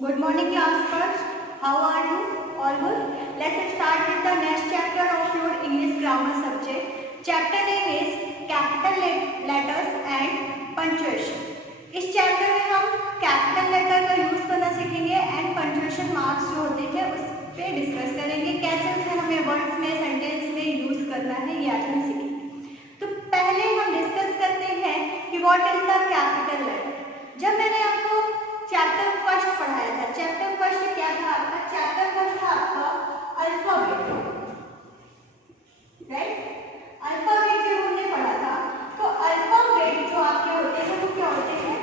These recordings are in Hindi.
Good morning, class first. How are you? All good? Let's start with the next chapter of your English grammar subject. Chapter name is capital letters and punctuation. इस चैप्टर में हम कैपिटल लेटर का यूज करना सीखेंगे एंड पंक्चुएशन मार्क्स जो होते हैं उस पे डिस्कस करेंगे, कैसे उसे हमें वर्ड्स में सेंटेंस में यूज करना है ये आज हम सीखेंगे। तो पहले हम डिस्कस करते हैं कि what is the capital letter. जब मैंने आपको चैप्टर फर्स्ट पढ़ाया था, चैप्टर फर्स्ट क्या था आपका? चैप्टर फर्स्ट था आपका अल्फाबेट, राइट? अल्फाबेट जब हमने पढ़ा था तो अल्फाबेट जो आपके होते हैं वो क्या होते हैं?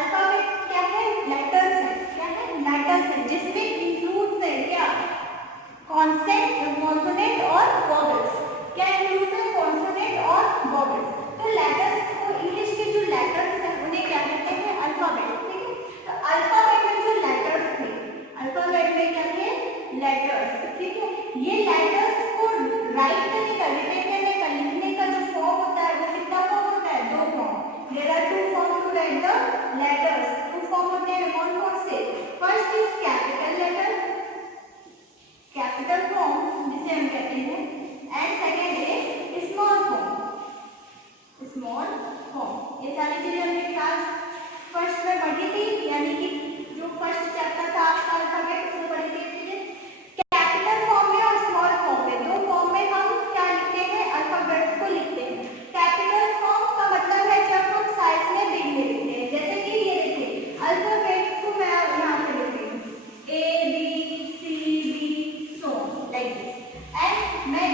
अल्फाबेट क्या है? लेटर्स है। क्या है? लेटर्स है, जिसमें इंक्लूड है क्या? कॉन्सोनेंट और वोवेल्स। क्या इंक्लूड है? कॉन्सोनेंट और वोवेल्स। तो लेटर्स को, इंग्लिश के जो लेटर्स हैं उन्हें क्या कहते हैं? अल्फाबेट। ठीक है, तो अल्फाबेट में जो लेटर्स थे, अल्फाबेट में क्या थे? लेटर्स। ठीक है, ये लेटर्स को राइट करने का, रिटेन करने का, लिखने का जो फॉर्म होता है वो कितना फॉर्म होता है? दो form. There are two form to write the letters. Two form होते हैं, कौन कौन से? First is capital letter, capital form जिसे हम कहते हैं, and second is small form, small form. ये सारी चीजें हमने क्लास फर्स्ट में पढ़ी थी, यानी कि जो फर्स्ट चैप्टर था आपका अल्फाबेट उसमें पढ़ी थी चीजें। कैपिटल फॉर्म में और स्मॉल फॉर्म में, दो फॉर्म में हम क्या लिखते हैं? अल्फाबेट्स को लिखते हैं। कैपिटल फॉर्म का मतलब है जब हम साइज में बिग में लिखते हैं, जैसे कि ये देखिए अल्फाबेट्स को मैं यहाँ पे लिखती हूँ A B C D so like this, and मैं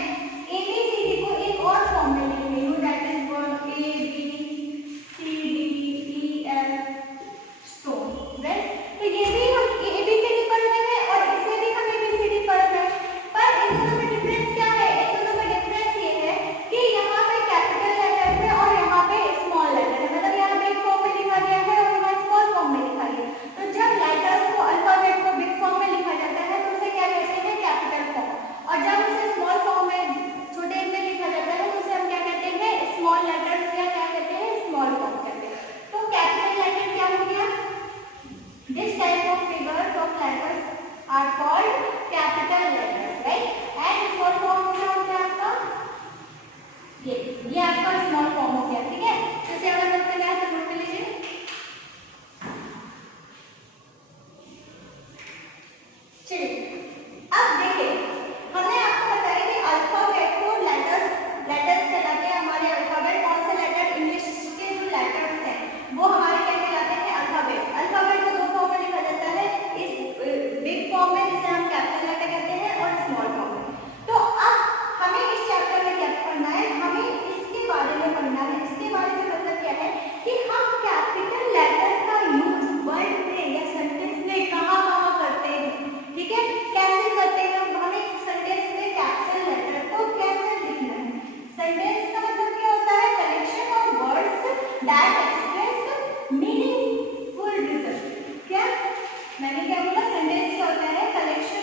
ABCD को एक और फॉर्म में लिख रही हूँ, that is word A B C D E F so, right? तो ये भी हम ABCD पढ़ रहे हैं और इसे भी हम ABCD पढ़ रहे हैं, पर इन दोनों में डिफरेंस क्या है? इन दोनों में डिफरेंस ये है कि यहाँ पे कैपिटल लेटर है और यहाँ पे स्मॉल लेटर है, मतलब यहाँ बिग फॉर्म में लिखा गया है और यहाँ स्मॉल फॉर्म में लिखा गया है। तो जब लेटर्स को, अल्फाबेट को बिग फॉर्म में लिखा जाता है तो उसे क्या कहते हैं? कैपिटल फॉर्म, और जब उसे स्मॉल फॉर्म में, छोटे में लिखा जाता है तो उसे हम क्या कहते हैं? स्मॉल लेटर्स, या क्या कहते हैं? स्मॉल फॉर्म कहते हैं। तो कैपिटल लेटर क्या हो गया? This type of figures of letters are called capital letters, right? And small form क्या होता है आपका? ये आपका small form हो गया, ठीक है? तो इसे अगर हम करते हैं तो नोट कर लीजिए। चलिए, अब देखिए, हमने आपको बताया कि अल्फाबेट को लेटर्स कहलाते हैं। हमारे अल्फाबेट कौन से लेटर? इंग्लिश के जो लेटर्स हैं वो हमारे क्या कहलाते हैं? अल्फाबेट। अल्फाबेट को दो फॉर्म में लिखा जाता है, इस बिग फॉर्म में जिसे हम कैपिटल लेटर कहते हैं और स्मॉल फॉर्म में। तो अब हमें इस चैप्टर में क्या पढ़ना है? हमें इसके बारे में पढ़ना है। इसके बारे में मतलब क्या है कि हम कैपिटल लेटर का यूज वर्ड में या सेंटेंस में कहाँ करते हैं, ठीक है? कैसे करते हैं? हमें सेंटेंस में कैपिटल लेटर को कैसे लिखना है? सेंटेंस का मतलब क्या होता है? Collection of words that express meaningful result. क्या मैंने क्या बोला? सेंटेंस क्या होता है? कलेक्शन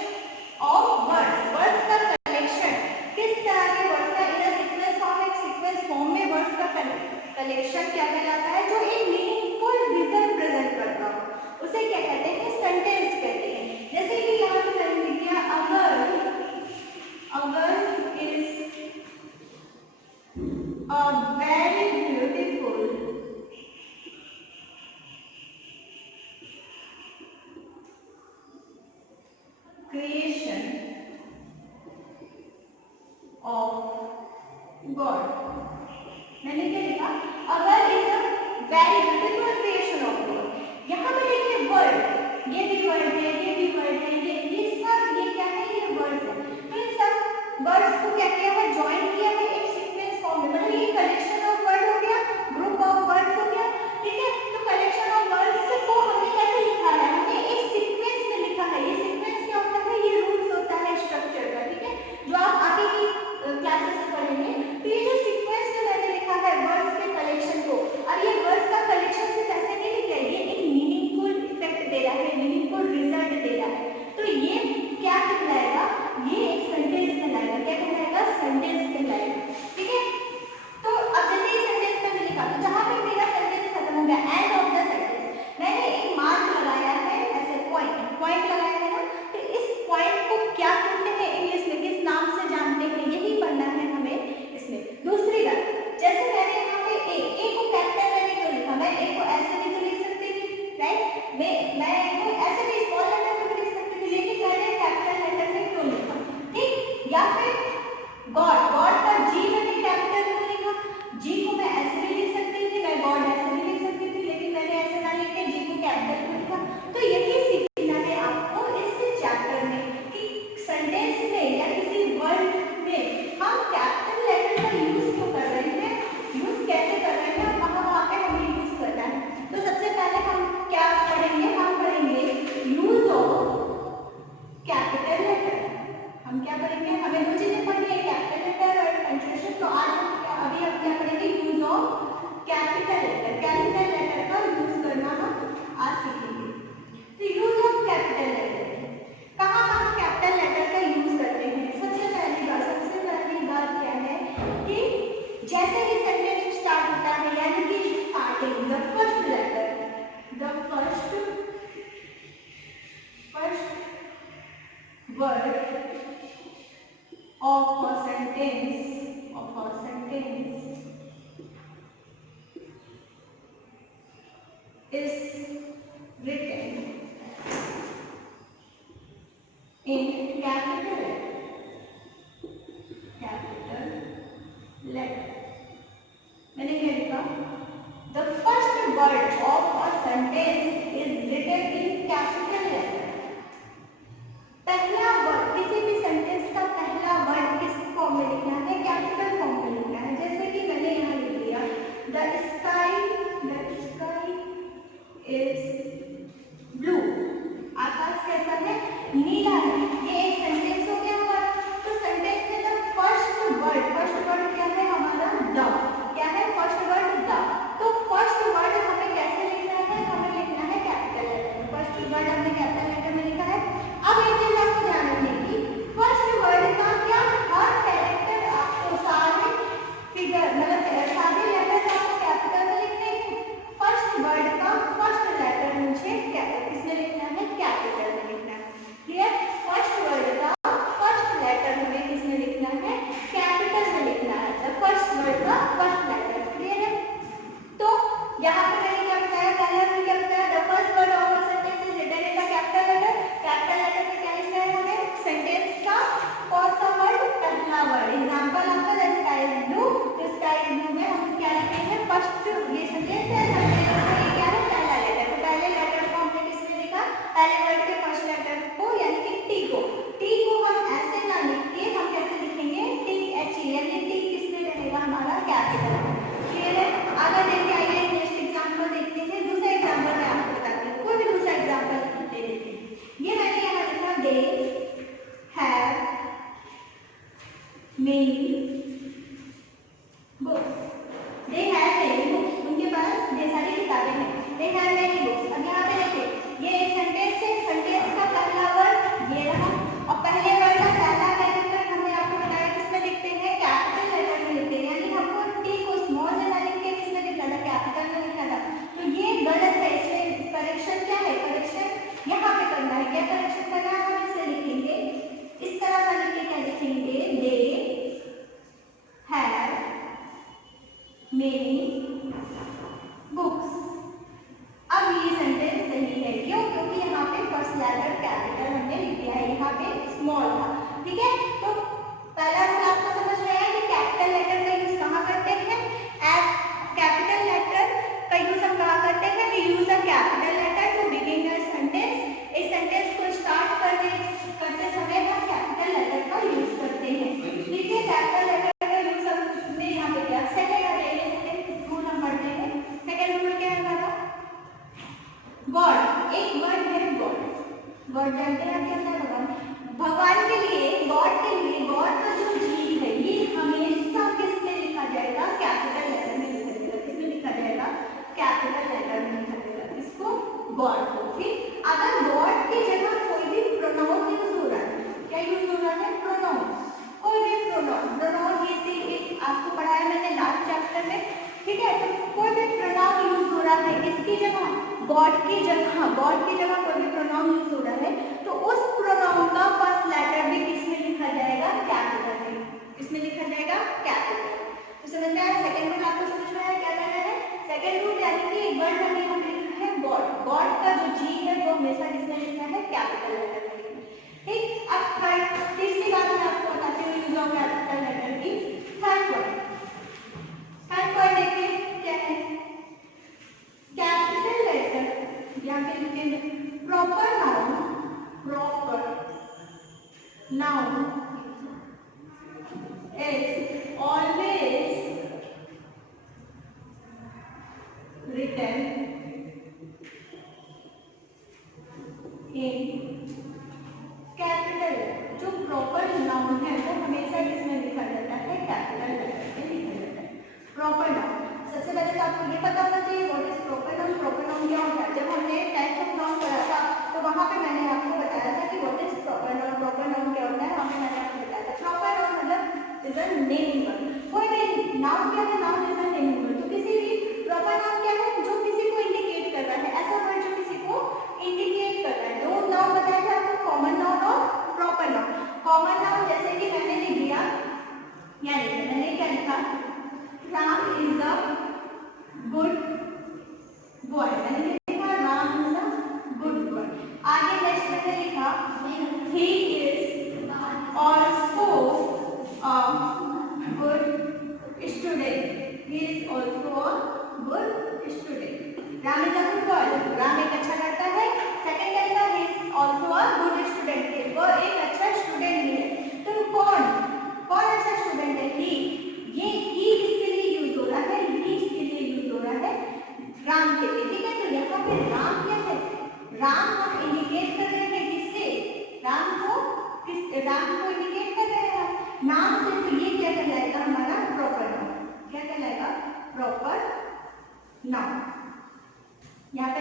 ऑफ वर्ड्स, वर्ड्स का कलेक्शन। किस तरह के वर्ड्स का? इन अ सीक्वेंस फॉर्म, एक सीक्वेंस फॉर्म में वर्ड्स का कलेक्शन क्या कहलाता है? जो एक मीनिंगफुल रिजल्ट प्रेजेंट करता हो उसे क्या कहते हैं? सेंटेंस कहते हैं। जैसे कि यहाँ पे मैंने लिख दिया अगर is a very beautiful creation of God। मैंने क्या लिखा? अगर is a very beautiful creation of God. यहाँ पे देखिए वर्ड, ये भी वर्ड है, ये भी वर्ड है, ये सब, ये क्या है? ये वर्ड है। तो इन सब वर्ड्स को क्या किया है? ज्वाइन किया है एक सीक्वेंस फॉर्म में, मतलब ये कलेक्शन ऑफ वर्ड हो गया, ग्रुप ऑफ वर्ड्स हो गया, ठीक है? तो कलेक्शन ऑफ वर्ड्स को हमने कैसे लिखा है? हमने एक सीक्वेंस में लिखा है। ये सीक्वेंस क्या होता है? ये रूल्स होता है स्ट्रक्चर का, ठीक है? जो आप आगे की क्लासेस में पढ़ेंगे। तो ये जो सीक्वेंस में मैंने लिखा है वर्ड्स के कलेक्शन को, और ये वर्ड्स का कलेक्शन सिर्फ ऐसे नहीं लिखा है, ये एक मीनिंगफुल इफेक्ट दे रहा है, मीनिंगफुल रिजल्ट दे रहा है। तो ये क्या कहलाएगा? ये एक सेंटेंस कहलाएगा। क्या कहलाएगा? सेंटेंस कहलाएगा, ठीक है? तो अब word of a sentence is written in capital letter. मैंने क्या लिखा? The first word of a sentence is written in capital letter. पहला वर्ड, किसी भी सेंटेंस का पहला वर्ड किस फॉर्म में लिखना है? कैपिटल फॉर्म में लिखना है। जैसे कि मैंने यहाँ लिख दिया the sky is blue. आकाश कैसा है? नीला है। ये एक सेंटेंस हो गया हमारा। तो सेंटेंस में द फर्स्ट वर्ड क्या है हमारा? द। क्या है फर्स्ट वर्ड? द। तो फर्स्ट वर्ड हमें कैसे लिखना है? हमें लिखना है कैपिटल लेटर में। फर्स्ट वर्ड हमने कैपिटल लेटर में लिखा है। अब एक चीज आपको ध्यान रखने की, फर्स्ट वर्ड का क्या हर कैरेक्टर आपको सारे फिगर मतलब सारे लेटर आपको कैपिटल में लिखने हैं। फर्स्ट वर्ड का फर्स्ट लेटर मुझे किसमें लिखना है? कैपिटल में लिखना है। क्लियर? फर्स्ट वर्ड का फर्स्ट लेटर हमें किसमें लिखना है? कैपिटल में लिखना है। फर्स्ट वर्ड का फर्स्ट लेटर। क्लियर है? तो यहाँ पे मैंने क्या बताया? पहले हमने क्या बताया? The first word of a sentence is written in the capital letter. Capital letter में क्या लिखना है हमें? सेंटेंस का कौन सा वर्ड? पहला वर्ड। एग्जांपल आपका द स्काई इज ब्लू। तो स्काई इज ब्लू में हम क्या लिखेंगे? फर्स्ट ये सेंटेंस है, सेंटेंस का ये क्या है? पहला लेटर। तो पहले लेटर को हमने किसमें लिखा? पहले वर्ड के फर्स्ट लेटर को यानी कि टी को। टी को हम ऐसे ना लिख के हम कैसे लिखेंगे? टी एच ई, यानी टी किसमें रहेगा हमारा? कैपिटल। क्लियर है? आगे देखिए, आइए नेक्स्ट एग्जांपल देखते हैं। दूसरा एग्जांपल मैं आपको बताती हूँ। कोई भी दूसरा एग्जांपल दे देते हैं। ये मैंने यहाँ लिखा they have many books. They have many books, उनके पास ढेर सारी किताबें हैं। They have many books. अब यहाँ पे देखिए, ये एक सेंटेंस है। सेंटेंस का पहला वर्ड ये रहा और पहले वर्ड का पहला कैरेक्टर हमने आपको बताया किसमें लिखते हैं? कैपिटल लेटर में लिखते हैं। यानी हमको टी को स्मॉल लेटर लिख के किसमें लिखना था? कैपिटल में लिखना था। तो ये गलत है। इसमें करेक्शन क्या है? करेक्शन यहाँ पे करना है। क्या करेक्शन करना है? हम इसे लिखेंगे इस तरह का लिख के क्या लिखेंगे? They have many books. अब ये सेंटेंस सही है। क्यों? क्योंकि यहाँ पे फर्स्ट लेटर कैपिटल हमने लिख दिया है, यहाँ पे स्मॉल था। ठीक है? तो पहला रूल आपको समझ में आया कि कैपिटल लेटर का यूज कहाँ करते हैं? एज कैपिटल लेटर का यूज हम कहाँ करते हैं? We use a capital letter to begin a sentence. इस सेंटेंस को स्टार्ट करते समय हम कैपिटल लेटर का यूज करते हैं। ठीक है? कैपिटल लेटर का यूज हमने यहाँ पे किया। सेकंड रूल हम पढ़ते हैं। सेकंड रूल क्या है हमारा? गॉड। एक वर्ड है गॉड। गॉड जानते हैं क्या है? भगवान। भगवान के लिए, गॉड के लिए, गॉड का जो जी है ये हमेशा किसमें लिखा जाएगा? कैपिटल लेटर में लिखा जाएगा। किसमें लिखा जाएगा? कैपिटल लेटर में लिखा जाएगा। इसको गॉड को। ठीक? अगर गॉड की जगह कोई भी प्रोनाउन यूज हो रहा है, क्या यूज हो रहा है? प्रोनाउन। कोई भी प्रोनाउन ये एक आपको पढ़ाया मैंने लास्ट चैप्टर में। ठीक है? तो कोई भी प्रोनाउन यूज हो रहा है किसकी जगह? गॉड की जगह। गॉड की जगह कोई भी प्रोनाउन यूज हो रहा है तो उस प्रोनाउन का फर्स्ट लेटर भी किसमें लिखा जाएगा? कैपिटल में। किसमें लिखा जाएगा? कैपिटल। तो समझ में आया? सेकंड रूल आपको समझ में आया? क्या करना है? सेकंड रूल यानी कि एक वर्ड हमने लिखा है गॉड। गॉड का जो जी है वो हमेशा किसमें लिखना है? कैपिटल लेटर में लिखना है। ठीक? अब थर्ड, तीसरी बात मैं आपको बताती हूँ यूज ऑफ कैपिटल लेटर की। थर्ड वर्ड देखिए क्या है? कैपिटल लेटर यहाँ पे लिखेंगे proper noun is always written in capital. जो प्रॉपर नाउन है वो हमेशा किसमें लिखा जाता है? कैपिटल लेटर में लिखा जाता है। प्रॉपर नाउन सबसे पहले तो आपको ये पता होना चाहिए what is proper noun. Proper noun क्या होता है? जब हमने टाइप्स ऑफ नाउन पढ़ा था तो वहां पे मैंने आपको बताया था कि what is proper noun. Proper noun क्या होता है? वहां पे मैंने आपको बताया था प्रॉपर नाउन मतलब इज अ नेमिंग वर्ड। कोई भी नाउन क्या है? Noun is a naming word. तो किसी भी प्रॉपर नाउन क्या है? जो किसी को इंडिकेट कर रहा है, ऐसा वर्ड जो किसी को इंडिकेट कर रहा है। दो नाउन बताया था आपको, कॉमन नाउन और proper noun. he is also a good student. He is also a good student. Ram is a good boy. Ram एक अच्छा करता है. सेकंड कहेगा he is also a good student. वो एक अच्छा स्टूडेंट भी है. तो कौन अच्छा स्टूडेंट है? he. ये he किसके लिए यूज हो रहा है? he इसके लिए यूज हो रहा है राम के लिए. ठीक है, तो यहाँ पे राम क्या है? राम हम इंडिकेट कर रहे हैं किससे? राम को इंडिकेट कर रहे हैं नाम से. तो ये क्या कहलाएगा? हमारा प्रॉपर नाउन. क्या कहलाएगा? Proper noun. यहाँ पे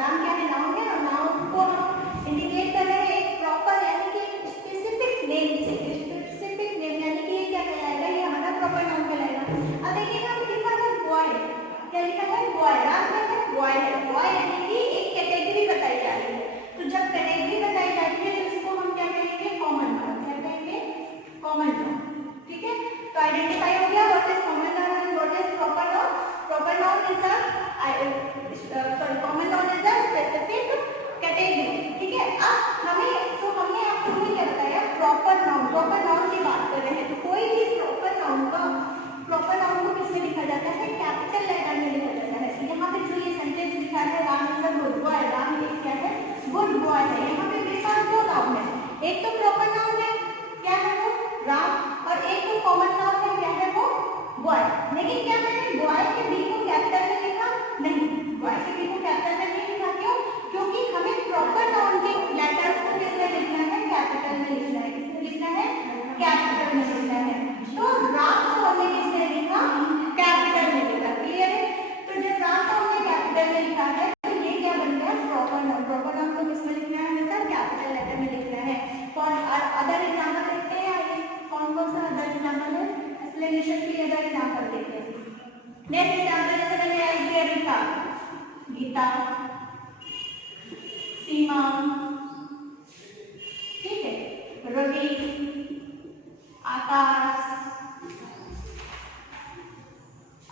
राम क्या है? नाउन है, और नाउन को हम इंडिकेट कर रहे हैं एक प्रॉपर यानी कि स्पेसिफिक नेम से. स्पेसिफिक नेम यानी कि ये क्या कहलाएगा? ये हमारा प्रॉपर नाउन कहलाएगा. अब देखिए हम लिखा है बॉय. क्या लिखा है? बॉय. राम क्या है? बॉय है. बॉय यानी कि एक कैटेगरी बताई जा रही है. तो जब कैटेगरी बताई जाती है तो इसको हम क्या कहेंगे? Common noun. क्या कहेंगे? Common noun. ठीक है, तो आइडेंटिफाई हो गया what is common noun and what is proper noun. Proper noun is common noun is the specific category. ठीक है, अब हमने आपको क्या बताया? Proper noun. प्रॉपर नाउन की बात कर रहे हैं. तो कोई भी प्रॉपर नाउन को किसमें लिखा जाता है? कैपिटल लेटर में लिखा जाता है. यहाँ पे जो ये सेंटेंस लिखा है Ram is a good boy. Ram एक क्या है? गुड बॉय है. यहाँ पे मेरे पास दो नाउन है. एक तो प्रॉपर नाउन है, क्या है वो? राम. और एक तो कॉमन नाउन है, क्या है वो? बॉय. लेकिन क्या मैंने बॉय के बी को कैपिटल में लिखा? नहीं, बॉय के बी को कैपिटल में नहीं लिखा. क्यों? क्योंकि हमें प्रॉपर नाउन के लेटर्स को किसमें लिखना है? कैपिटल में लिखना है. किसमें लिखना है? कैपिटल में लिखना है. तो राम को हमने किसमें लिखा? कैपिटल में लिखा. क्लियर है? तो जब राम को हमने कैपिटल में लिखा है तो ये क्या बन गया? Proper noun. प्रॉपर नाउन को किसमें लिखना है? हमेशा कैपिटल लेटर में लिखना है. कौन अदर एग्जांपल देखते हैं आगे? कौन सा अदर एग्जांपल है? एक्सप्लेनेशन के लिए अदर एग्जांपल देखते हैं. नेक्स्ट एग्जांपल जैसे मैंने आइडिया लिखा, गीता, सीमा, ठीक है, रवि, आकाश,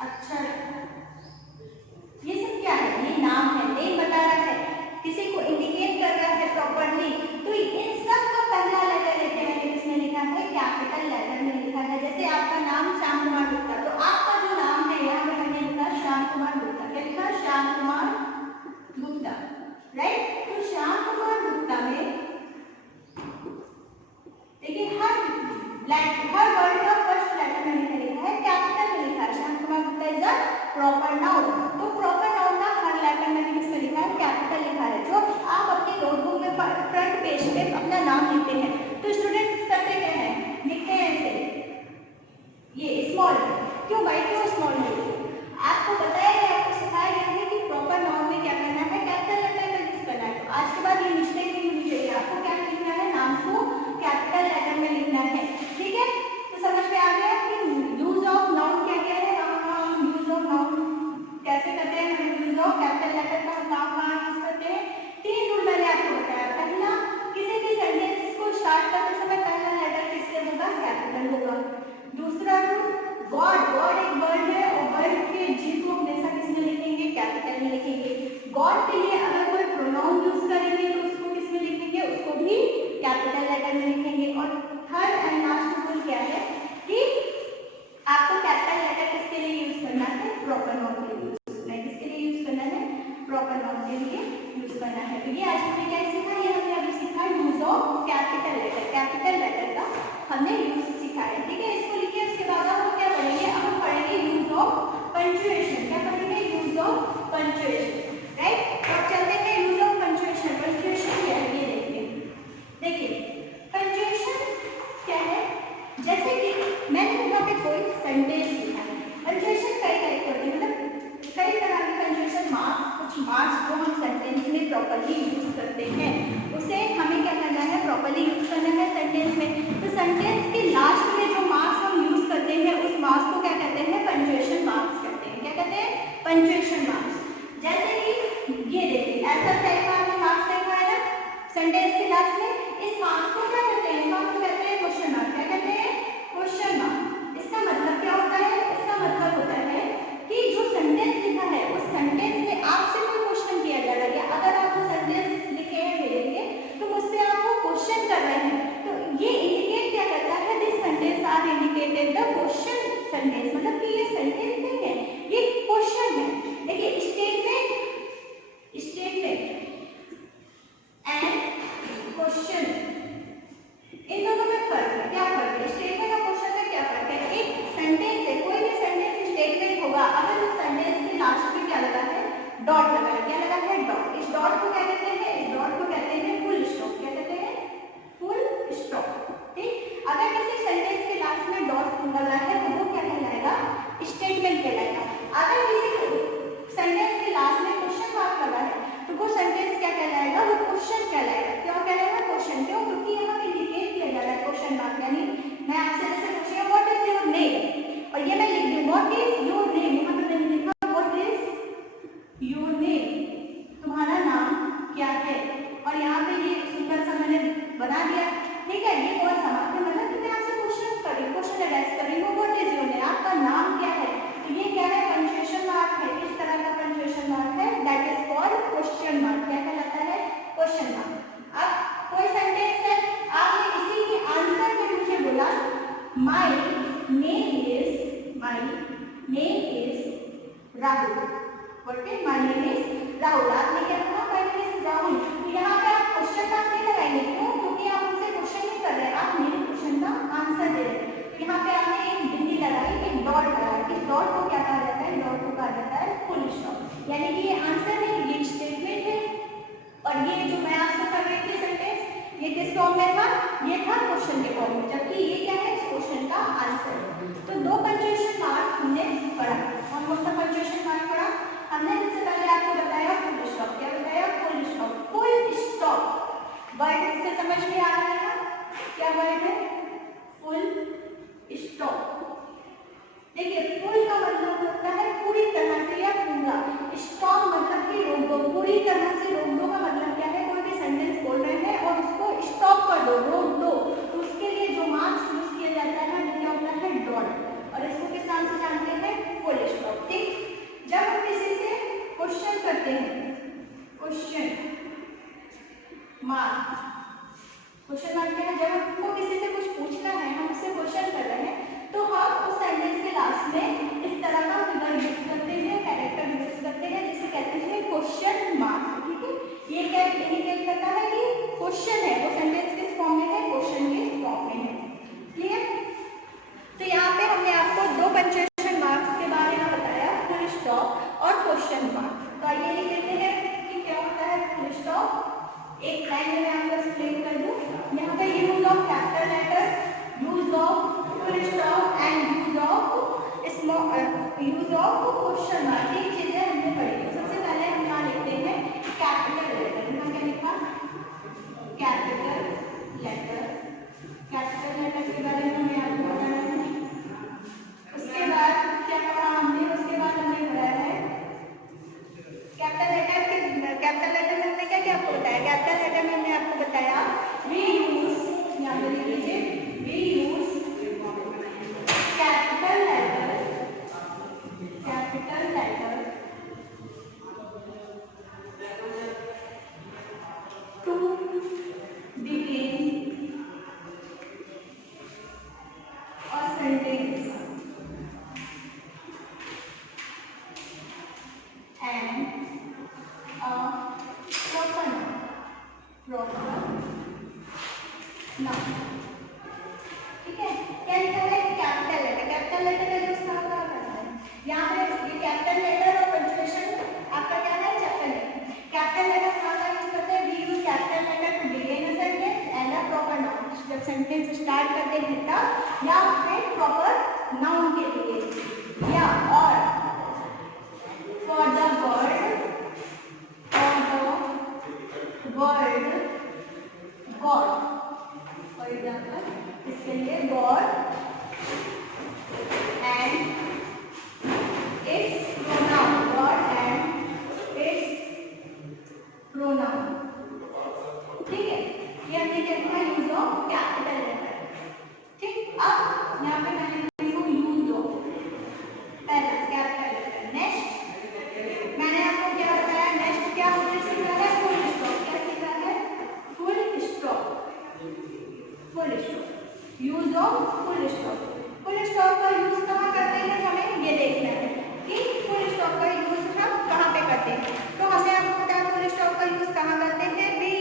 अक्षर. ये सब क्या है? ये नाम है. नेम बता रहा है, किसी को इंडिकेट कर रहा है प्रॉपर्ली. तो इन सब का पहला लेटर लेते हैं किसने लिखा है? कैपिटल लेटर में लिखा है. जैसे आपका नाम श्याम कुमार गुप्ता, तो आपका जो नाम है यहाँ पे मैंने लिखा श्याम कुमार गुप्ता. क्या लिखा? श्याम कुमार गुप्ता. राइट. तो श्याम कुमार गुप्ता में देखिए हर वर्ड का फर्स्ट लेटर मैंने लिखा है कैपिटल में लिखा है. Shyam Kumar Gupta is the proper noun. तो प्रॉपर नाउन का हर लेटर मैंने किसमें लिखा है? कैपिटल लिखा है. जो आप अपनी नोटबुक में फ्रंट पेज पे अपना नाम लिखते हैं तो स्टूडेंट्स करते क्या है? लिखते हैं ऐसे, ये स्मॉल. क्यों भाई? क्यों स्मॉल है? आपको बताया गया, आपको सिखाया गया है कि प्रॉपर नाउन में क्या करना है? कैपिटल लेटर का यूज करना है. तो आज के बाद ये मिस्टेक नहीं होनी चाहिए. आपको क्या लिखना है? नाम को कैपिटल लेटर में लिखना है. ठीक है, तो समझ में आ गया कि यूज ऑफ नाउन क्या क्या है? हम यूज ऑफ नाउन कैसे करते हैं? हम यूज ऑफ कैपिटल लेटर का काम कहाँ यूज करते हैं? 3 रूल मैंने आपको बताया. पहला, किसी भी सेंटेंस को स्टार्ट करते समय पहला लेटर किससे होगा? कैपिटल होगा. दूसरा रूल, गॉड एक वर्ड है और वर्ड के जी को हमेशा किसमें लिखेंगे? कैपिटल में लिखेंगे. गॉड के लिए अगर कोई प्रोनाउन यूज करेंगे तो उसको किसमें लिखेंगे? उसको भी कैपिटल लेटर में लिखेंगे. और थर्ड एंड लास्ट रूल क्या है कि आपको कैपिटल लेटर किसके लिए यूज करना है? प्रॉपर नाउन के लिए यूज करना है. किसके लिए यूज करना है? प्रॉपर नाउन के लिए यूज करना है. तो ये आज हमने क्या सीखा? ये हमने अभी सीखा use of capital letter. Capital letter का हमने यूज सीखा है. ठीक है, इसको लिखिए. उसके बाद हम क्या पढ़ेंगे? अब हम पढ़ेंगे यूज ऑफ पंक्चुएशन. क्या पढ़ेंगे? Use of punctuation. राइट. तो चलते हैं यूज ऑफ पंक्चुएशन. पंक्चुएशन क्या है ये देखिए. पंक्चुएशन क्या है? जैसे कि मैंने यहाँ पे कोई सेंटेंस लिखा है. पंक्चुएशन कई टाइप होती है, मतलब कई तरह की पंक्चुएशन मार्क्स, कुछ मार्क्स जो हम सेंटेंस में प्रॉपर्ली यूज करते हैं उसे हमें क्या करना है? प्रॉपर्ली यूज करना है सेंटेंस में. तो सेंटेंस के लास्ट में जो मार्क्स हम यूज करते हैं उस मार्क्स को क्या कहते हैं? पंक्चुएशन मार्क्स कहते हैं. क्या कहते हैं? Punctuation marks. जैसे क्वेश्चन, इन दोनों में फर्क है। क्या फर्क है? स्टेटमेंट और क्वेश्चन में क्या फर्क है? एक सेंटेंस है, कोई भी सेंटेंस स्टेटमेंट होगा, अगर उस सेंटेंस के लास्ट में क्या लगा है? डॉट लगा है। क्या लगा है? डॉट। इस डॉट को क्या कहते हैं? इस डॉट को कहते हैं फुल स्टॉप। क्या कहते हैं? Full stop. ठीक, अगर किसी सेंटेंस के लास्ट में डॉट लगा है तो वो क्या कहलाएगा? स्टेटमेंट कहलाएगा। अगर किसी सेंटेंस के लास्ट में क्वेश्चन मार्क लगा है तो वो सेंटेंस क्या कहलाएगा? वो क्वेश्चन कहलाएगा। क्यों कहलाएगा? क्वेश्चन। क्यों? क्योंकि यहाँ पे इंडिकेट किया जा रहा है क्वेश्चन मार्क, यानी मैं आपसे ऐसे पूछूंगा व्हाट इज योर नेम, और ये मैं लिख दूं व्हाट इज योर नेम, यहाँ पे मैंने लिखा व्हाट इज योर नेम, तुम्हारा नाम क्या है, और यहाँ पे ये सुंदर सा मैंने बना दिया। ठीक है, ये कौन सा मार्क है? मतलब कि मैं आपसे क्वेश्चन कर रही हूँ, क्वेश्चन एड्रेस कर रही हूँ, व्हाट इज योर नेम, आपका नाम क्या है। तो ये क्या है? पंक्चुएशन मार्क है। इस तरह का पंक्चुएशन मार्क है, that is called question mark. क्या कहलाता है? Question mark. अब कोई सेंटेंस है, आपने इसी के आंसर में मुझे बोला my name is Rahul. What is my name is Rahul. आपने क्या कहा? My name is Rahul. तो यहाँ पे आप क्वेश्चन मार्क नहीं लगाएंगे। क्यों? क्योंकि आप उनसे क्वेश्चन नहीं कर रहे, आप मेरे क्वेश्चन का आंसर दे रहे हैं। तो यहाँ पे आपने एक बिंदी लगाई, एक डॉट लगाया। इस डॉट को क्या कहा जाता है? डॉट को कहा जाता है फुल स्टॉप। यानी कि ये आंसर नहीं, ये स्टेटमेंट है, और ये जो मैं आपसे कर रही थी सेंटेंस, ये किस फॉर्म में था? ये था क्वेश्चन के फॉर्म में, जबकि ये क्या है? इस क्वेश्चन का आंसर है। तो दो पंक्चुएशन मार्क हमने पढ़ा। हम कौन सा पंक्चुएशन मार्क पढ़ा? हमने सबसे पहले आपको बताया फुल स्टॉप। क्या बताया? Full stop. Full stop word से समझ में आ रहा है ना? क्या वर्ड है? Full stop. देखिए, फुल का मतलब होता है पूरी तरह से या पूरा। स्टॉप मतलब कि रोक दो, पूरी तरह से रोक दो का मतलब क्या है? कोई भी सेंटेंस बोल रहे हैं और उसको स्टॉप कर दो, रोक दो, तो उसके लिए जो मार्क्स यूज किया जाता है वो क्या होता है? डॉट। और इसको किस नाम से जानते हैं? Full stop. ठीक, जब हम किसी से क्वेश्चन करते हैं, क्वेश्चन मार्क, क्वेश्चन मार्क क्या है? जब हमको किसी से कुछ पूछना है, हम उससे क्वेश्चन कर रहे हैं, तो हम उस सेंटेंस के लास्ट में इस तरह का फिगर यूज करते हैं, कैरेक्टर यूज करते हैं, जिसे कहते हैं क्वेश्चन मार्क। ठीक है, ये क्या इंडिकेट करता है कि क्वेश्चन है, वो सेंटेंस किस फॉर्म में है? क्वेश्चन के फॉर्म में है। क्लियर? तो यहाँ पे हमने आपको दो पंक्चुएशन मार्क्स के बारे में बताया, फुल स्टॉप और क्वेश्चन मार्क। तो आइए लिख लेते हैं कि क्या होता है फुल स्टॉप। एक लाइन में मैं आपको एक्सप्लेन कर दूं। यहाँ पे use of capital letter, use of full stop and use of question mark, तीन चीजें हमने पढ़ी। तो सबसे पहले हम यहाँ लिखते हैं कैपिटल लेटर। यहाँ क्या लिखा? Capital letter. कैपिटल लेटर के बारे में हमें आपको बताना है। उसके बाद क्या पढ़ा हमने? उसके बाद हमने पढ़ा है कैपिटल लेटर के। कैपिटल लेटर में हमने क्या क्या आपको बताया? कैपिटल लेटर में हमने आपको बताया वी यूज, यहाँ पे लिख लीजिए, we use capital letter to begin a sentence and a proper noun। ठीक है, क्या लिखा है? Capital letter. कैपिटल लेटर का यूज कहाँ कहाँ करना है? यहाँ पे ये कैपिटल लेटर और पंक्चुएशन आपका क्या है? चैप्टर है। कैपिटल लेटर कहाँ का यूज करते हैं? We use capital letter to begin a sentence and a proper noun. जब सेंटेंस स्टार्ट करते हैं तब, या फिर प्रॉपर नाउन के लिए, या और for the word God. For example इसके लिए God and its pronoun, God and its pronoun. ठीक है, ये हमने क्या लिखा? Use of capital letter. ठीक, अब यहाँ पे मैंने लिखा यूज ऑफ पहला कैपिटल लेटर। नेक्स्ट मैंने आपको क्या बताया? नेक्स्ट क्या हमने सीखा है? Full stop. क्या सीखा है? Full stop. Full stop, use of full stop. Full stop का यूज कहाँ करते हैं? हमें ये देखना है कि फुल स्टॉप का यूज हम कहाँ पे करते हैं। तो हमने आपको बताया फुल स्टॉप का यूज कहाँ करते हैं? We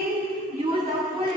use the full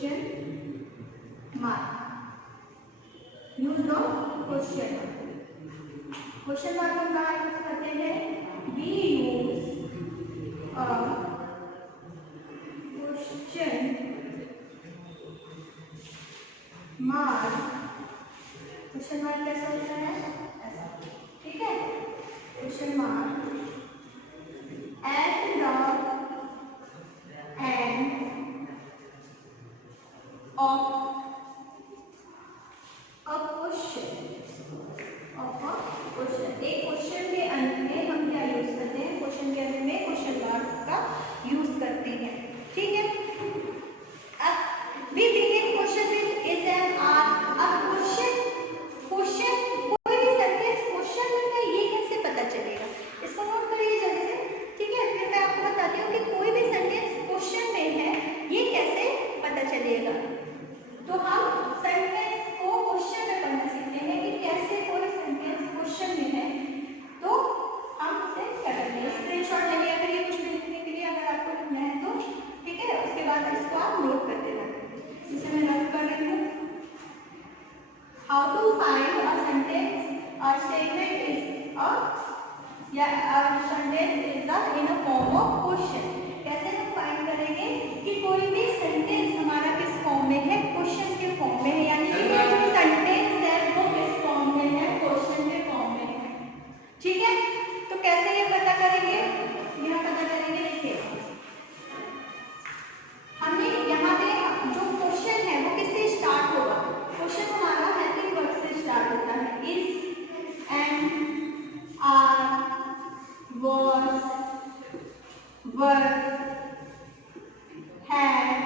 question mark, use of question mark. Question mark हम कहाँ यूज करते हैं? We use a question mark. Question mark कैसा होता है? ऐसा, ठीक है। Question mark at the end of a question, of a question. एक क्वेश्चन के अंत में हम क्या यूज करते हैं? क्वेश्चन के अंत में क्वेश्चन मार्क का यूज करते हैं, ठीक है। अब we begin question with is and are. अब क्वेश्चन कोई भी सेंटेंस क्वेश्चन में है, ये कैसे पता चलेगा? इसको नोट करिए जल्दी से, ठीक है। फिर मैं आपको बताती हूँ कि कोई भी सेंटेंस क्वेश्चन में है, ये कैसे पता चलेगा। तो हम सेंटेंस को क्वेश्चन में पढ़ना सीखते हैं कि कैसे कोई सेंटेंस क्वेश्चन में है। तो हम उसे क्या करते हैं? स्क्रीनशॉट ले लिया करिए कुछ भी लिखने के लिए, अगर आपको लिखना है तो, ठीक है। उसके बाद इसको आप नोट करते रहना। इसे मैं नोट कर रही हूँ। How to find a sentence or statement is a sentence is a in a form of question। कैसे हम फाइंड करेंगे कि कोई भी सेंटेंस हमारा किस फॉर्म में है? क्वेश्चन के फॉर्म में है, यानी कि जो सेंटेंस है वो किस फॉर्म में है? क्वेश्चन के फॉर्म में है, ठीक है। तो कैसे ये पता करेंगे? यहाँ पता करेंगे, देखिए हमने यहाँ पे जो क्वेश्चन है वो किससे स्टार्ट होगा? क्वेश्चन हमारा हेल्पिंग वर्ब से स्टार्ट होता है। Is, and, are, was, were, had,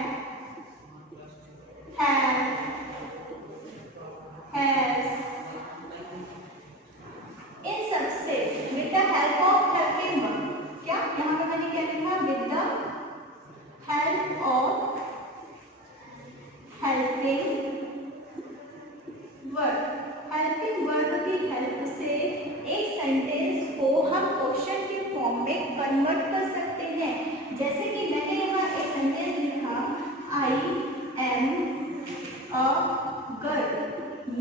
has, इन सबसे with the help of helping verb. क्या यहाँ पे मैंने क्या लिखा? With the help of helping verb. Helping verb की हेल्प से एक सेंटेंस को हम क्वेश्चन के फॉर्म में कन्वर्ट कर सकते हैं। जैसे कि मैंने यहाँ एक सेंटेंस लिखा, आई एम अ गर्ल।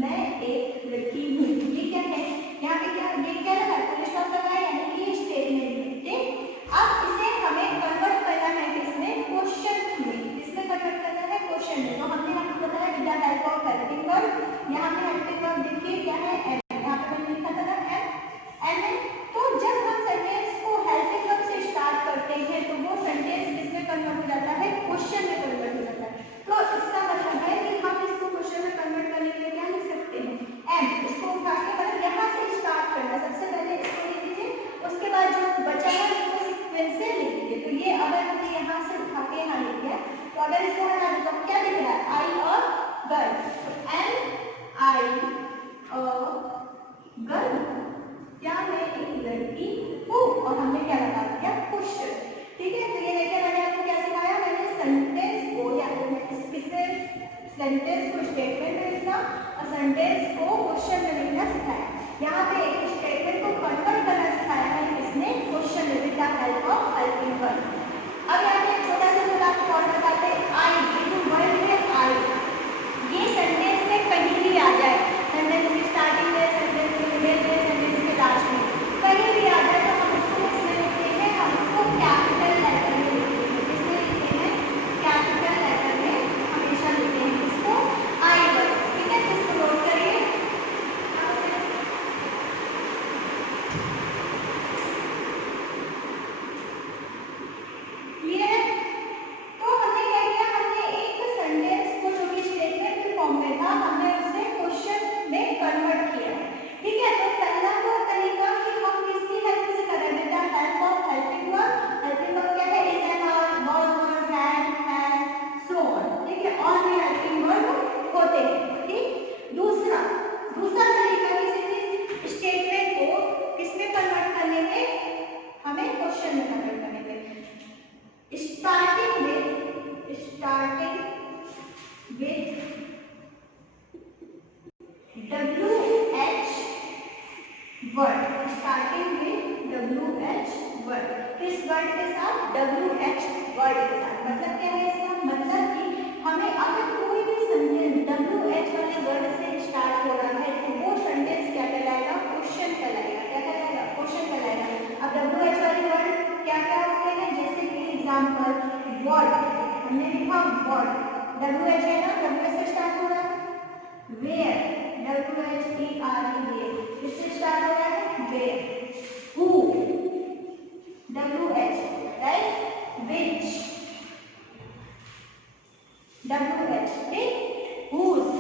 मैं एक लड़की हूँ। ये क्या है? यहाँ पे क्या ये क्या लगा? फुल स्टॉप लगा है, यानी कि ये स्टेटमेंट है। अब इसे हमें कन्वर्ट करना है किसमें? क्वेश्चन में। किसमें कन्वर्ट करना है? क्वेश्चन में। तो हमने आपको बताया with the help of helping verb. यहाँ पे हेल्पिंग वर्ब देखिए क्या है? एम। यहाँ पे मैंने लिखा था ना एम है। तो जब हम सेंटेंस को हेल्पिंग वर्ब से स्टार्ट करते हैं तो वो सेंटेंस किसमें कन्वर्ट हो जाता है? क्वेश्चन में कन्वर्ट हो जाता है। तो इसका मतलब है कि हम इसको क्वेश्चन में कन्वर्ट करने के लिए क्या लिख सकते हैं? एम। इसको उठा के मतलब यहाँ से स्टार्ट करना। सबसे पहले इसको लिख दीजिए, उसके बाद जो बचा है उसको सीक्वेंस से लिख दीजिए। तो ये अगर हमने यहाँ से उठा के यहाँ लिख दिया, तो अगर इसको हटा दें तो क्या लिख रहा है? आई और गर्ल। तो एम आई अ गर्ल, क्या मैं एक लड़की हूँ? और हमने क्या लगा दिया? क्वेश्चन, ठीक है। तो ये देखिए मैंने आपको क्या सिखाया? मैंने सेंटेंस को या किससे सेंटेंस को स्टेटमेंट में लिखना और सेंटेंस को क्वेश्चन में लिखना सिखाया। यहाँ पे एक स्टेटमेंट को कन्वर्ट करना सिखाया है किसने? क्वेश्चन में, with the help of helping verb. अब यहाँ पे छोटा सा थोड़ा आपको और बताते हैं, आई, ये जो वर्ड है आई, ये सेंटेंस में कहीं भी आ जाए, सेंटेंस की स्टार्टिंग में, सेंटेंस के मिडिल में, सेंटेंस के लास्ट में, कहीं भी आ जाए तो हम उसको किसमें लिखते हैं? हम उसको कैपिटल लेटर में लिखते हैं। किसमें लिखते हैं? कैपिटल लेटर में हमेशा लिखते हैं इसको, आई वर्ड, ठीक है। तो इसको नोट करिए। क्लियर है? वर्ड, WH है ना, WH से स्टार्ट हो रहा है, वेयर, WHERE, इससे स्टार्ट हो रहा है where, who, WH, right, which, WH, ठीक, whose,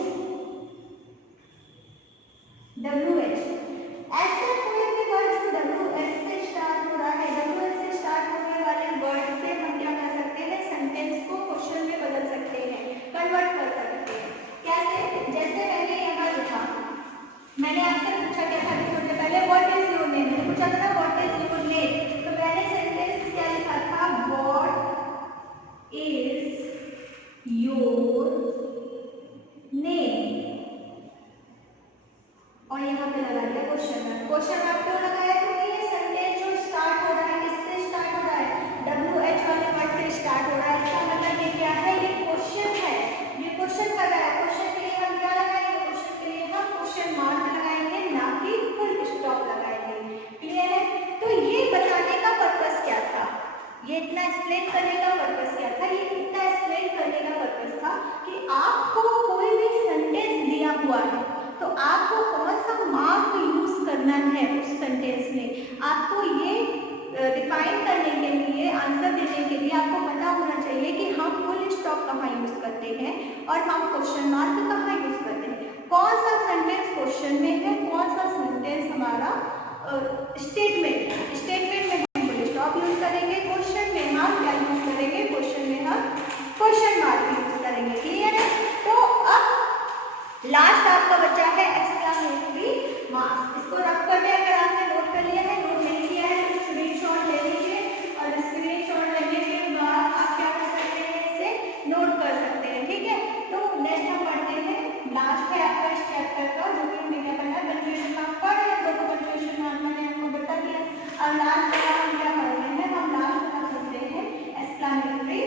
WH, ऐसे कोई भी वर्ड जो WH से स्टार्ट हो रहा है, WH से स्टार्ट होने वाले वर्ड से हम क्या कर सकते हैं, सेंटेंस को क्वेश्चन में बदल सकते हैं, कन्वर्ट कर सकते हैं। कैसे? जैसे मैंने यहाँ लिखा, मैंने आपसे पूछा क्या था सबसे पहले, व्हाट इज योर नेम, मैंने पूछा था व्हाट इज योर नेम, तो मैंने सेंटेंस क्या लिखा था, व्हाट इज योर नेम, और यहाँ पे लगा दिया क्वेश्चन मार्क। क्वेश्चन मार्क क्यों लगाया, क्योंकि ये सेंटेंस जो स्टार्ट हो रहा है किससे स्टार्ट हो रहा है, WH वाले वर्ड से स्टार्ट हो रहा है, इसका मतलब ये क्या है, ये क्वेश्चन है, ये क्वेश्चन कर रहा है। क्वेश्चन के लिए हम क्या लगाएंगे, क्वेश्चन के लिए हम क्वेश्चन मार्क लगाएंगे, ना कि फुल स्टॉप लगाएंगे। क्लियर है? तो ये बताने का पर्पस क्या था, ये इतना एक्सप्लेन करने का पर्पस क्या था, ये इतना एक्सप्लेन करने का पर्पस था कि आपको कोई भी सेंटेंस दिया हुआ है तो आपको कौन सा मार्क यूज करना है उस सेंटेंस में, आपको ये डिफाइन करने के लिए, आंसर देने के लिए आपको पता होना चाहिए कि हम फुल स्टॉप कहाँ यूज करते हैं और हम क्वेश्चन मार्क कहाँ यूज करते हैं, कौन सा सेंटेंस क्वेश्चन में है, कौन सा सेंटेंस हमारा स्टेटमेंट है। स्टेटमेंट में हम फुल स्टॉप यूज करेंगे, क्वेश्चन में हम क्या यूज करेंगे, क्वेश्चन में हम क्वेश्चन मार्क यूज करेंगे। क्लियर है? तो अब लास्ट आपका बचा है एक्सक्लेमेटरी मार्क, इसको रख करके अगर आपने नोट कर लिया है, नोट नहीं किया है तो स्क्रीनशॉट ले लीजिए, और स्क्रीनशॉट लेने के बाद आप क्या कर सकते हैं, इसे नोट कर सकते हैं। ठीक है, तो नेक्स्ट हम पढ़ते हैं, लास्ट है आपका इस चैप्टर का, जो कि हमें क्या पढ़ना है, पंक्चुएशन मार्क पढ़ रहे हैं, तो पंक्चुएशन मार्क मैंने आपको बता दिया। और लास्ट हम क्या पढ़ रहे हैं, हम लास्ट पढ़ सकते हैं एक्सक्लेमेटरी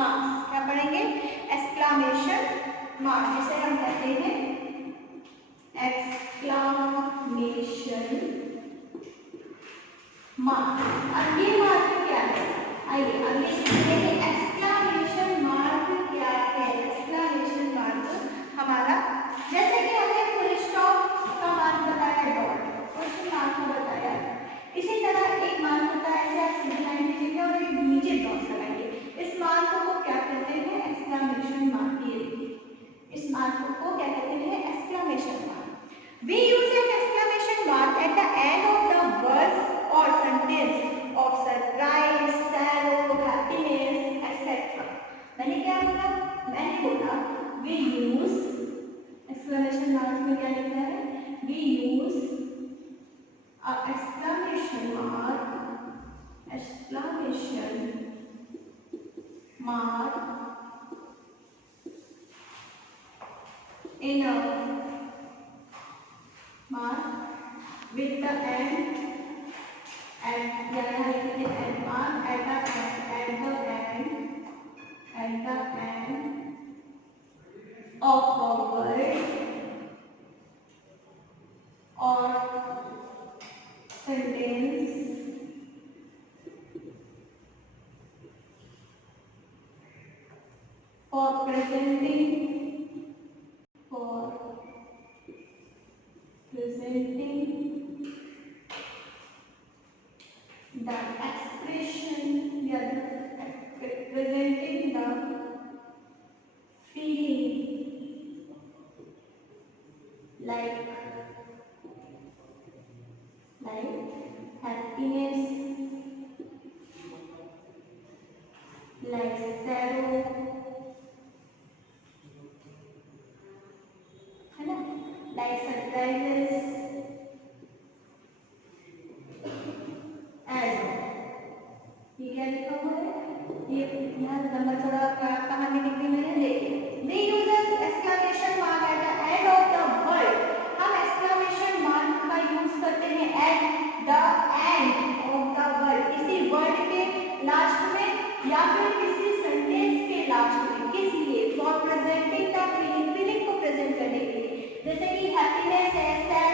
मार्क्स। क्या पढ़ेंगे, एक्सक्लेमेशन मार्क, जिसे हम कहते हैं एक्सक्लेमेशन मार्क। अब ये मार्क क्या है, आइए अब ये सीखते हैं एक्सक्लेमेशन मार्क क्या है। एक्सक्लेमेशन मार्क हमारा, जैसे कि हमने फुल स्टॉप का मार्क बताया, डॉट क्वेश्चन मार्क को बताया, इसी तरह एक मार्क होता है, ऐसे आप सीधी लाइन दीजिएगा और एक नीचे डॉट लगाएंगे, इस मार्क को क्या कहते हैं, एक्सक्लेमेशन मार्क। इस मार्क को क्या कहते हैं, exclamation mark. We use an exclamation mark at the end of the word or sentence of surprise, sorrow, happiness, etc. मैंने क्या बोला, मैंने बोला we use exclamation mark में क्या लिखा है, we use a exclamation mark, exclamation mark in a mark with the end at the end mark at the end of a word or sentence for presenting the expression, representing the feeling like happiness, like sorrow, है ना, like surprises, ये क्या लिखा हुआ है, ये यहाँ नंबर थोड़ा कहानी लिखी मैंने, देखिए we use exclamation mark at the end of the word, हम exclamation mark का यूज करते हैं at the end of the word, किसी वर्ड के लास्ट में या फिर किसी सेंटेंस के लास्ट में, किस लिए, for presenting the feeling को प्रेजेंट करने के लिए, जैसे कि हैप्पीनेस है, सैड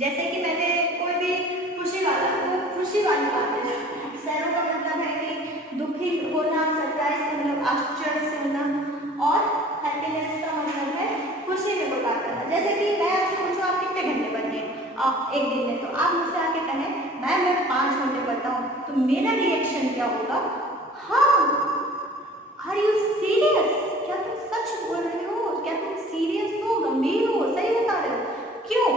जैसे कि मैंने कोई भी खुशी वाली बात है, सैरो का मतलब है कि दुखी होना, सरप्राइज का मतलब आश्चर्य से होना, और हैप्पीनेस का मतलब है खुशी में प्रकाश करना। जैसे कि मैं आपसे पूछूं आप कितने घंटे पढ़ते हैं आप एक दिन में, तो आप मुझसे आके कहें मैं 5 घंटे पढ़ता हूँ, तो मेरा रिएक्शन क्या होगा? हाँ, आर यू सीरियस? क्या तुम सच बोल रहे हो? क्या तुम सीरियस हो, गंभीर हो, सही बता रहे हो? क्यों?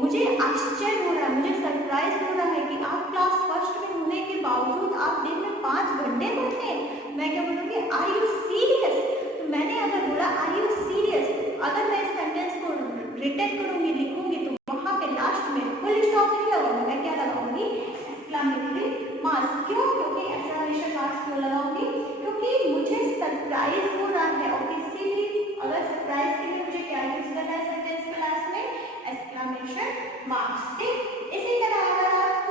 मुझे आश्चर्य हो रहा है, मुझे सरप्राइज हो रहा है कि आप क्लास फर्स्ट में होने के बावजूद आप दिन में 5 घंटे पढ़ते हैं। मैं क्या बोलूँगी? Are you serious? तो मैंने अगर बोला आर यू सीरियस, अगर मैं इस सेंटेंस को रिटर्न करूंगी, लिखूंगी, तो वहां पे लास्ट में फुल स्टॉप नहीं लगाऊंगी, मैं क्या लगाऊंगी? Exclamatory marks. क्यों? क्योंकि एक्सक्लेमेशन मार्क्स क्यों लगाऊंगी? क्योंकि मुझे सरप्राइज हो रहा है, और किसी भी अगर सरप्राइज के लिए मुझे क्या यूज करना है सेंटेंस के लास्ट में? Exclamation marks. ठीक, इसी तरह अगर आप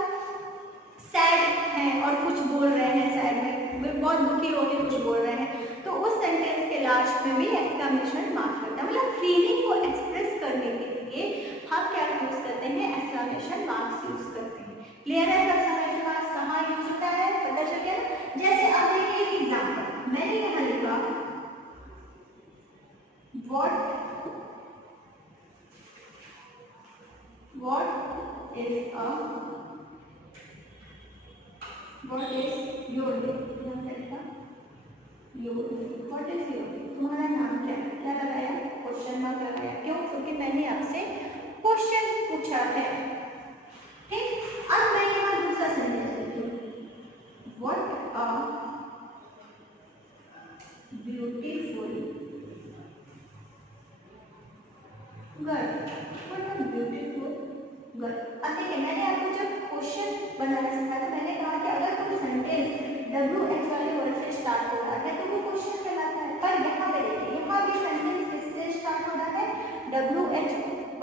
सैड हैं और कुछ बोल रहे हैं, सैड में बहुत दुखी होकर कुछ बोल रहे हैं, तो उस सेंटेंस के लास्ट में भी एक्सक्लेमेशन मार्क्स लगता है। मतलब फीलिंग को एक्सप्रेस करने के लिए हम क्या यूज करते हैं? एक्सक्लेमेशन मार्क्स यूज करते हैं। क्लियर है? एक्सक्लेमेशन मार्क्स कहाँ यूज होता है, पता चल गया? जैसे अब देखिए एक एग्जांपल मैंने यहाँ लिखा, what is your what is your, तुम्हारा नाम क्या है? क्या लगाया? क्वेश्चन मार्क लगाया। क्यों? क्योंकि मैंने आपसे क्वेश्चन पूछा है। ठीक, अब मैं यहाँ दूसरा सेंटेंस लिखूंगी, what a beautiful girl, what a beautiful girl. अब देखिए मैंने आपको जब क्वेश्चन बनाना सिखाया था, मैंने कहा कि अगर कोई सेंटेंस WH वाले वर्ड से स्टार्ट हो रहा है तो वो क्वेश्चन कहलाता है। पर यहाँ पे देखिए, यहाँ भी सेंटेंस किससे स्टार्ट हो रहा है? WH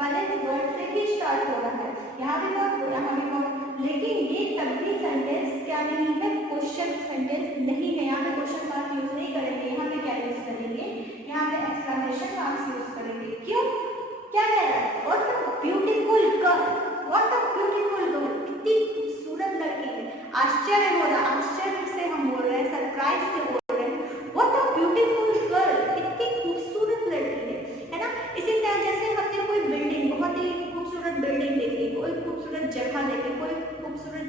वाले वर्ड से ही स्टार्ट हो रहा है। यहाँ भी नॉट, यहाँ भी नॉट, लेकिन ये तब भी सेंटेंस क्या नहीं है? क्वेश्चन सेंटेंस नहीं है। यहाँ पे क्वेश्चन मार्क यूज नहीं करेंगे, यहाँ पे क्या यूज करेंगे? यहाँ पे एक्सक्लेमेशन मार्क्स यूज करेंगे। क्यों? क्या कह रहा है? What a beautiful girl, what a beautiful girl, कितनी खूबसूरत लड़की है। आश्चर्य हो रहा, आश्चर्य से हम बोल रहे हैं, सरप्राइज से बोल रहे हैं, व्हाट अ ब्यूटीफुल गर्ल, कितनी खूबसूरत लड़की है ना? इसी तरह जैसे हमने कोई बिल्डिंग, बहुत ही खूबसूरत बिल्डिंग देखी, कोई खूबसूरत जगह देखी, कोई खूबसूरत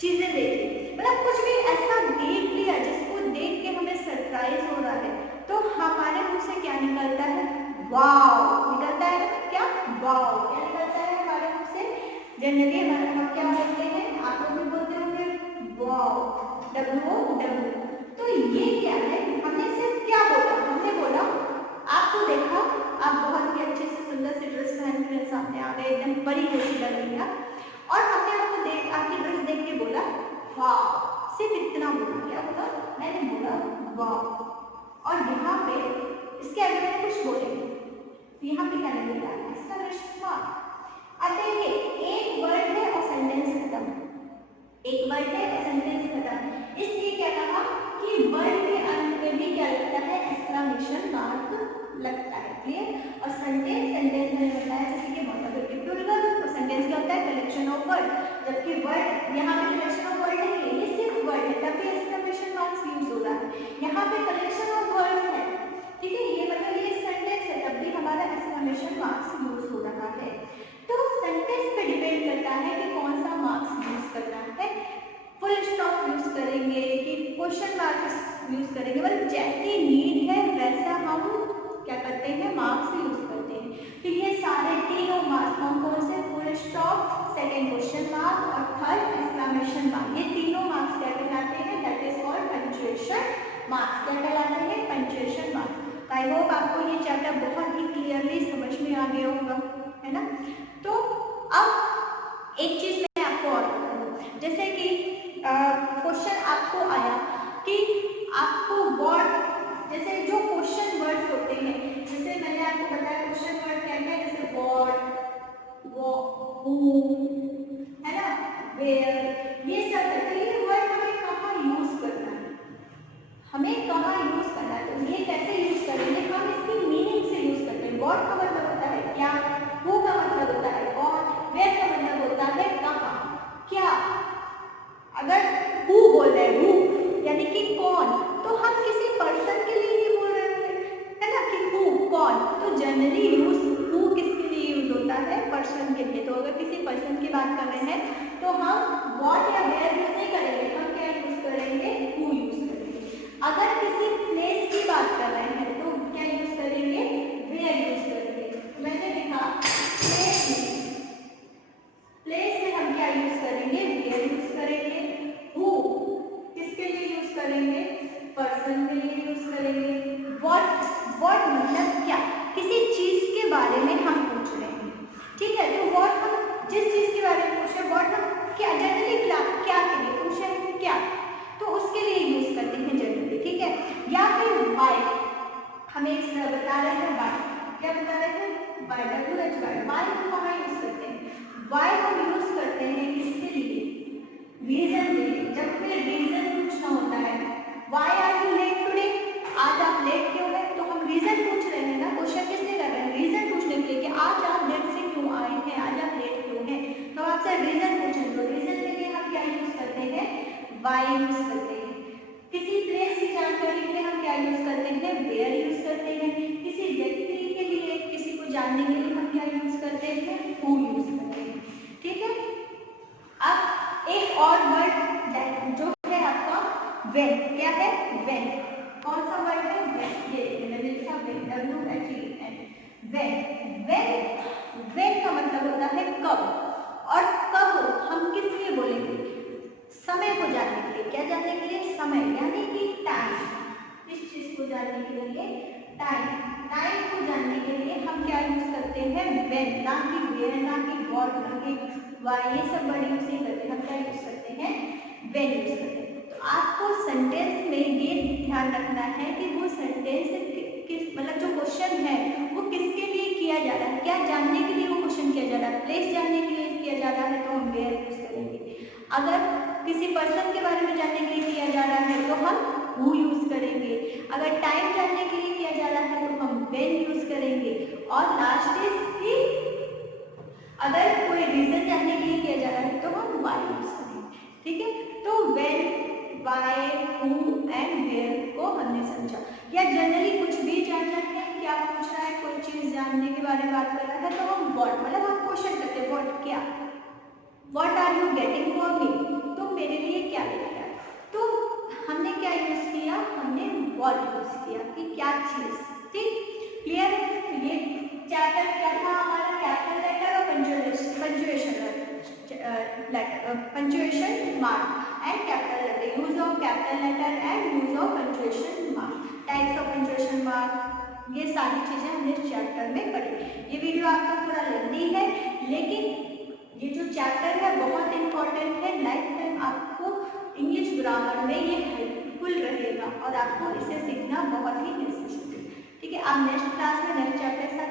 चीजें देखी, मतलब कुछ भी ऐसा देख लिया जिसको देख के हमें सरप्राइज हो रहा है, तो हमारे मुंह से क्या निकलता है? वाव निकलता है। क्या? वाव क्या निकलता है हमारे मुंह से? जनरली हम क्या बोलते हैं? आप लोग भी बोलते होंगे वाव, WOW। तो ये क्या है? हमने सिर्फ क्या बोला? हमने बोला, आपको देखा, आप बहुत ही अच्छे से सुंदर से ड्रेस पहन के सामने आ गए, एकदम बड़ी जैसी लग रही है, और हमने आपको देख, आपकी ड्रेस देख के बोला वाव। सिर्फ इतना बोला। क्या बोला? मैंने बोला वाव। और यहाँ पे इसके आगे मैंने कुछ बोलेंगे, यहाँ पे क्या लगेगा? Exclamation mark. अब देखिए एक वर्ड है और सेंटेंस खत्म, एक वर्ड है और सेंटेंस खत्म, इसलिए क्या कहा कि वर्ड के अंत में भी क्या लगता है? एक्सक्लेमेशन मार्क लगता है। क्लियर? और सेंटेंस मैंने बताया जैसे कि व्हाट अ ब्यूटीफुल गर्ल, तो सेंटेंस क्या होता है? कलेक्शन ऑफ वर्ड, जबकि वर्ड यहाँ पे कलेक्शन ऑफ वर्ड नहीं है, ये सिर्फ वर्ड है, तब भी एक्सक्लेमेशन मार्क्स यूज हो रहा है। यहाँ पे कलेक्शन ऑफ वर्ड है, ठीक है, ये मतलब ये सेंटेंस है, तब भी हमारा एक्सक्लेमेशन मार्क्स यूज हो रहा है। तो सेंटेंस पे डिपेंड करता है कि कौन सा मार्क्स यूज करना है, फुल स्टॉप यूज करेंगे कि क्वेश्चन मार्क्स यूज करेंगे, मतलब जैसी नीड है वैसा हम क्या करते हैं? मार्क्स यूज करते हैं। तो ये सारे तीनों मार्क्स कौन से? Full stop, second question mark और थर्ड एक्सक्लेमेशन मार्क, ये तीनों मार्क्स क्या कहलाते हैं? That is called punctuation marks. क्या कहलाते हैं? Punctuation marks. आई होप आपको ये चैप्टर बहुत ही क्लियरली समझ में आ गया होगा, है ना? तो अब एक चीज मैं आपको और बताऊं, जैसे कि क्वेश्चन आपको आया कि आपको वर्ड, जैसे जो क्वेश्चन वर्ड्स होते हैं, जैसे मैंने आपको बताया क्वेश्चन वर्ड क्या क्या है, जैसे व्हाट, हु, है ना, वेयर, ये सब है। तो ये वर्ड हमें कहाँ यूज करना है, हमें कहाँ यूज करना है, तो ये कैसे यूज करेंगे? हम इसकी मीनिंग से यूज करते हैं। व्हाट का मतलब होता है क्या, हु का मतलब होता है कौन, वेयर का मतलब जनरली यूज हु किसके लिए यूज होता है, पर्सन के लिए। तो अगर किसी पर्सन की बात कर रहे हैं तो हम व्हाट या वेयर यूज नहीं करेंगे, हम क्या यूज करेंगे, हु यूज करेंगे। अगर किसी प्लेस की बात कर रहे हैं तो क्या यूज करेंगे, वेयर यूज करेंगे। तो मैंने लिखा प्लेस में हम क्या यूज करेंगे, वेयर यूज करेंगे। हु किसके लिए यूज करेंगे, पर्सन के लिए यूज करेंगे। व्हाट मतलब क्या, किसी चीज के बारे में हम पूछ रहे हैं, ठीक है। तो व्हाट हम जिस चीज के बारे में पूछ रहे हैं, व्हाट हम क्या जनरली क्या के लिए पूछ रहे हैं, क्या, तो उसके लिए यूज करते हैं जनरली, ठीक है। या फिर व्हाई, हमें एक बता रहे हैं व्हाई, क्या बता रहे हैं, व्हाई, व्हाई हम कहाँ यूज करते हैं, व्हाई हम यूज करते हैं किसके लिए, रीजन के लिए। जब हमें रीजन पूछना होता है, why are you late today, आज आप लेट क्यों है, तो हम रीजन पूछ रहे हैं ना, क्वेश्चन किसने कर रहे हैं, रीजन पूछने के लिए कि आज आप लेट से क्यों आए हैं, आज आप लेट क्यों हैं। तो आपसे रीजन पूछें तो रीजन के लिए हम क्या यूज करते हैं, व्हाई यूज करते हैं। किसी प्लेस की जानकारी के लिए हम क्या यूज करते हैं, वेयर यूज करते हैं। किसी व्यक्ति के लिए, किसी को जानने के लिए हम क्या यूज करते हैं, हु यूज करते हैं, ठीक है। अब एक और वर्ड जो है आपका व्हेन, क्या है, व्हेन, कौन सा वर्ड है, व्हेन, ये मैंने लिखा व्हेन, WHEN, व्हेन। व्हेन का मतलब होता है कब, और कब हम किस लिए बोलेंगे, समय को जानने के लिए, क्या जानने के लिए, समय यानी कि टाइम, किस चीज को जानने के लिए, टाइम को जानने के लिए हम क्या यूज करते हैं, व्हेन, ना कि वेयर, ना कि व्हाट, ना कि व्हाई, ये सब वर्ड यूज नहीं करते, हम क्या यूज करते हैं, व्हेन यूज करते हैं। तो आपको सेंटेंस में ये ध्यान रखना है कि वो सेंटेंस किस मतलब जो क्वेश्चन है वो किसके लिए किया जा रहा है, क्या जानने के लिए वो क्वेश्चन किया जा रहा है। प्लेस जानने के लिए किया जा रहा है तो हम वेयर यूज करेंगे। अगर किसी पर्सन के बारे में जानने के लिए किया जा रहा है तो हम हु यूज करेंगे। अगर टाइम जानने के लिए किया जा रहा है तो हम व्हेन यूज करेंगे। और लास्ट इज कि अगर कोई रीजन जानने के लिए किया जा रहा है तो हम व्हाई यूज करेंगे, ठीक है। तो when, why, who and where को हमने समझा। या जनरली कुछ भी जानना है, क्या पूछ रहा है, कोई चीज जानने के बारे में बात कर रहा है तो हम व्हाट, मतलब हम क्वेश्चन करते हैं व्हाट, क्या, what are you getting for me, तो मेरे लिए क्या लेके आए। तो हमने क्या यूज किया, हमने व्हाट यूज किया कि क्या चीज, ठीक, क्लियर। ये चैप्टर क्या था हमारा, कैपिटल लेटर और punctuation mark and capital letter, use of capital letter and use of punctuation mark, types of punctuation mark, ये सारी चीजें हमने इस चैप्टर में पढ़ी। ये वीडियो आपका थोड़ा लेंथी है, लेकिन ये जो चैप्टर है बहुत इंपॉर्टेंट है, लाइफ टाइम आपको इंग्लिश ग्रामर में ये हेल्पफुल रहेगा और आपको इसे सीखना बहुत ही नेसेसरी है, ठीक है। आप नेक्स्ट क्लास में नेक्स्ट चैप्टर के साथ